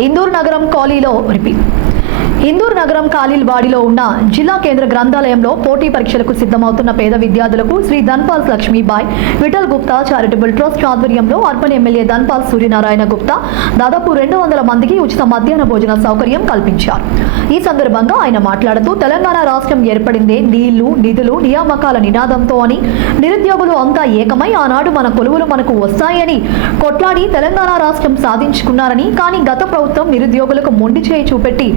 ఇందూరు నగరం కాలనీలో రిపీట్ ఇందూర్ నగరం కాలిల్వాడిలో ఉన్న జిల్లా కేంద్ర గ్రంథాలయంలో పోటీ పరీక్షలకు సిద్ధమవుతున్న పేద విద్యార్థులకు శ్రీ ధన్పాల్ లక్ష్మీబాయ్ విఠల్ గుప్తా చారిటబుల్ ట్రస్ట్ ఆధ్వర్యంలో అర్బన్ ఎమ్మెల్యే ధన్పాల్ సూర్యనారాయణ గుప్తా దాదాపు రెండు వందల మందికి ఉచిత మధ్యాహ్న భోజన సౌకర్యం కల్పించారు. ఈ సందర్భంగా ఆయన మాట్లాడుతూ తెలంగాణ రాష్ట్రం ఏర్పడిందే నీళ్ళు నిధులు నియామకాల నినాదంతో అని నిరుద్యోగులు అంతా ఏకమై ఆనాడు మన కొలువులు మనకు వస్తాయని కొట్లాడి తెలంగాణ రాష్ట్రం సాధించుకున్నారని కానీ గత ప్రభుత్వం నిరుద్యోగులకు మొండి చేయి చూపెట్టి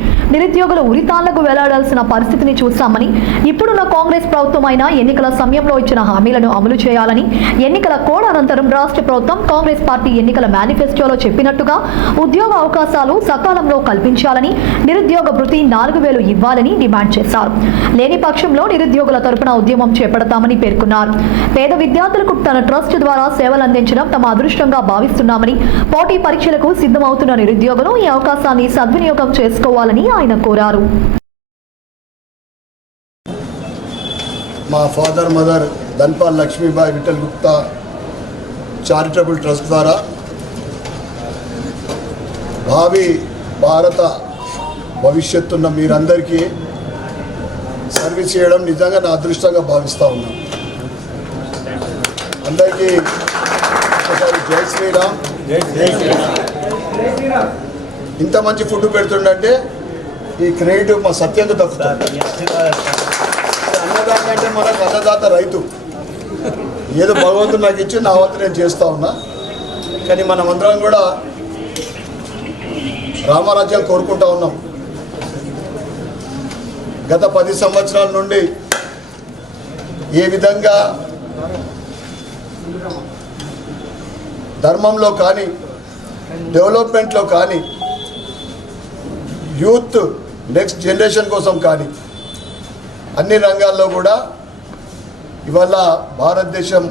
నిరుద్యోగులు ఉరితాళ్ళకు వెళ్ళాడాల్సిన పరిస్థితిని చూస్తామని ఇప్పుడున్న కాంగ్రెస్ ప్రభుత్వం అయినా ఎన్నికల సమయంలో ఇచ్చిన హామీలను అమలు చేయాలని ఎన్నికల కోడ్ అనంతరం రాష్ట్ర ప్రభుత్వం కాంగ్రెస్ పార్టీ ఎన్నికల మేనిఫెస్టోలో చెప్పినట్టుగా ఉద్యోగ అవకాశాలు సకాలంలో కల్పించాలని నిరుద్యోగ భృతి నాలుగు వేలు ఇవ్వాలని డిమాండ్ చేశారు. లేని పక్షంలో నిరుద్యోగుల తరపున ఉద్యమం చేపడతామని పేర్కొన్నారు. పేద విద్యార్థులకు తన ట్రస్ట్ ద్వారా సేవలు అందించడం తమ అదృష్టంగా భావిస్తున్నామని పోటీ పరీక్షలకు సిద్ధమవుతున్న నిరుద్యోగులు ఈ అవకాశాన్ని సద్వినియోగం చేసుకోవాలని ఆయన కోరారు. మా father mother Dhanpal Lakshmibai Vithal Gupta charitable trust ద్వారా భావి భారత భవిష్యత్తున్న మీరందరికీ సర్వీస్ చేయడం నిజంగా నా అదృష్టంగా భావిస్తూ ఉన్నాను అందరికీ ఒకసారి జై శ్రీరామ్. ఇంత మంచి ఫుడ్ పెడుతుండంటే ఈ క్రెడిట్ మా సత్యంగా దక్కుతుంది అన్నదాత అంటే మనకు అన్నదాత రైతు. ఏదో భగవంతుడు నాకు ఇచ్చి నా వంతు నేను చేస్తా ఉన్నా. కానీ మనం అందరం కూడా రామరాజ్యం కోరుకుంటా ఉన్నాం. గత పది సంవత్సరాల నుండి ఏ విధంగా ధర్మంలో కానీ డెవలప్మెంట్లో కానీ యూత్ నెక్స్ట్ జనరేషన్ కోసం కానీ అన్ని రంగాల్లో కూడా ఇవాళ భారతదేశం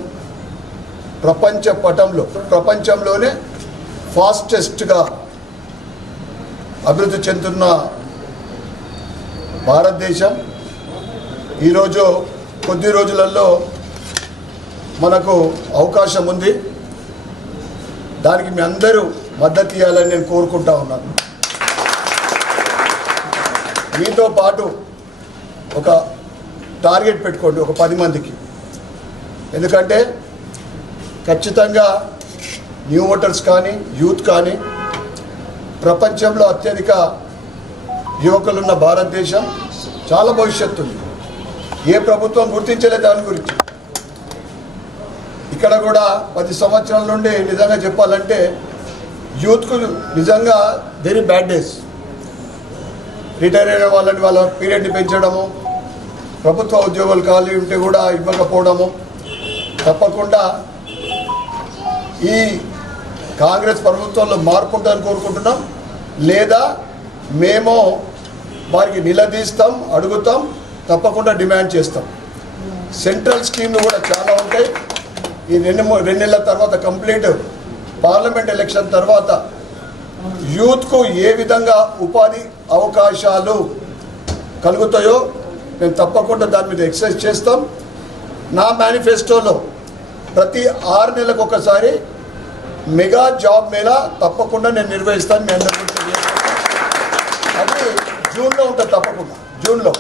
ప్రపంచ పటంలో ప్రపంచంలోనే ఫాస్టెస్ట్గా అభివృద్ధి చెందుతున్న భారతదేశం. ఈరోజు కొద్ది రోజులలో మనకు అవకాశం ఉంది. దానికి మీ అందరూ మద్దతు ఇవ్వాలని నేను కోరుకుంటా ఉన్నాను. మీతో పాటు ఒక టార్గెట్ పెట్టుకోండి ఒక పది మందికి. ఎందుకంటే ఖచ్చితంగా న్యూ ఓటర్స్ కానీ యూత్ కానీ ప్రపంచంలో అత్యధిక యువకులున్న భారతదేశం చాలా భవిష్యత్తు ఉంది. ఏ ప్రభుత్వం గుర్తించలేదు దాని గురించి. ఇక్కడ కూడా పది సంవత్సరాల నుండి నిజంగా చెప్పాలంటే యూత్కు నిజంగా వెరీ బ్యాడ్ డేస్. రిటైర్ అయిన వాళ్ళని వాళ్ళ పీరియడ్ని పెంచడము ప్రభుత్వ ఉద్యోగాలు ఖాళీ ఉంటే కూడా ఇవ్వకపోవడము. తప్పకుండా ఈ కాంగ్రెస్ ప్రభుత్వంలో మార్పు ఉంటుందని కోరుకుంటున్నాం. లేదా మేము వారికి నిలదీస్తాం అడుగుతాం తప్పకుండా డిమాండ్ చేస్తాం. సెంట్రల్ స్కీమ్లు కూడా చాలా ఉంటాయి. ఈ రెండు రెండు నెలల తర్వాత కంప్లీట్ పార్లమెంట్ ఎలక్షన్ తర్వాత యూత్కు ఏ విధంగా ఉపాధి అవకాశాలు కలుగుతాయో మేము తప్పకుండా దాని మీద ఎక్సైజ్ చేస్తాం. నా మేనిఫెస్టోలో ప్రతి ఆరు నెలలకు ఒకసారి మెగా జాబ్ మేళా తప్పకుండా నేను నిర్వహిస్తాను. మీ అందరికీ అది జూన్లో ఉంటుంది తప్పకుండా. జూన్లో.